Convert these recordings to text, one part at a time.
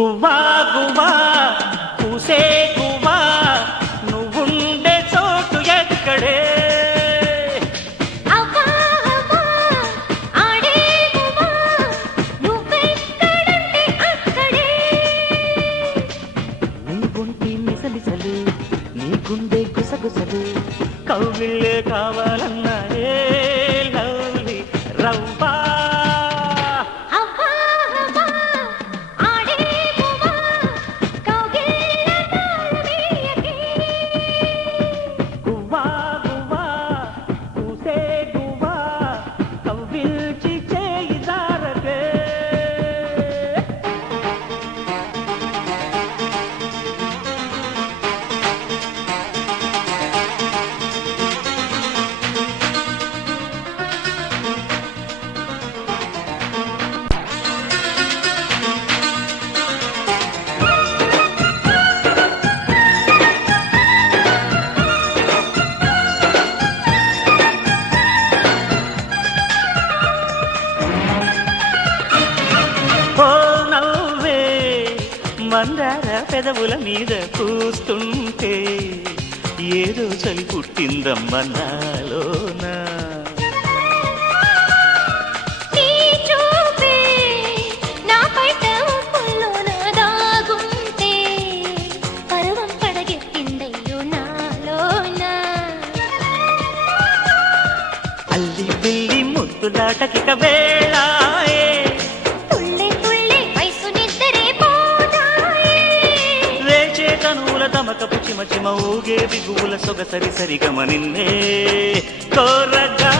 గువ్వా గువ్వా పూసే గువ్వా నువ్వుండే చోటు ఎక్కడే అవ్వా అవ్వా ఆడే గువ్వా నువ్వెక్కడంటే అక్కడే నీ గుంటి మిసమిసలు నీ గుండె గుసగుసలు కౌగిళ్ళే కావాలన్నా ఏ లవ్లీ రవ్వా గువ్వా గువ్వా పూసే గువ్వా కవ్విల్చి చేయి జారకే మందార పెదవుల మీద కూస్తుంటే ఏదో చలి పుట్టిందమ్మ నాలోన నీ చూపే నా పైట ఉప్పుల్లోన దాగుంటే పర్వం పడగెత్తిందయ్యో నాలోన అల్లి బిల్లి ముద్దులాటకిక వేళాయే తనువుల తమకపు చిమ చిమ ఊగే బిగువుల సొగసరి సరిగమ నిన్నే కోరగా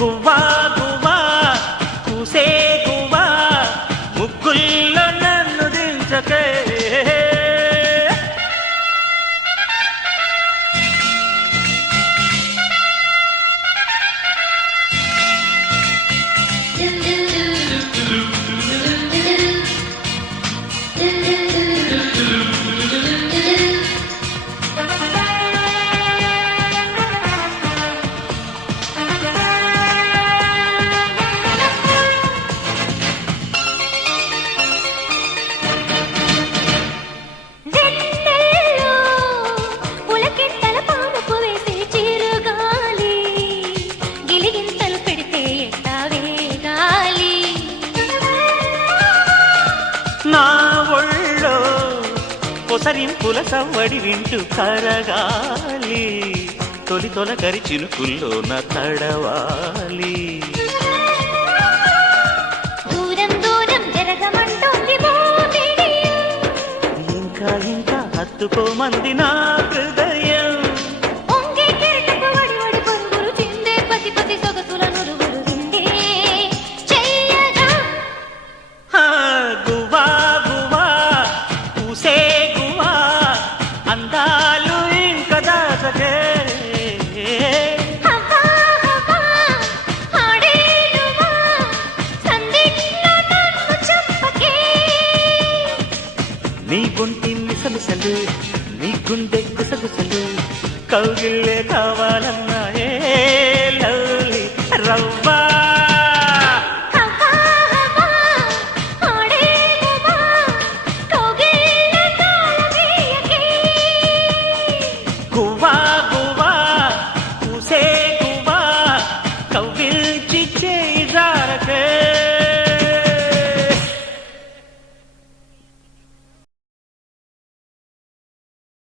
గువ్వా గువ్వా కూసే గువ్వా ముగ్గుల్లో నన్ను దించకే నా ఒళ్ళో పొసరింపుల సవ్వడి వింటూ కరగాలి తొలి తొలకరి చినుకుల్లో నా తడవాలి దూరం దూరం జరగమంటోంది ఇంకా ఇంకా హత్తుకోమంది నా హృదయం గువ్వా గువ్వా పూసే గువ్వా అందాలు ఇంక దాచకే నీ గుంటి మిసమిసలు నీ గుండె గుసగుసలు కౌగిళ్ళే కావాలన్న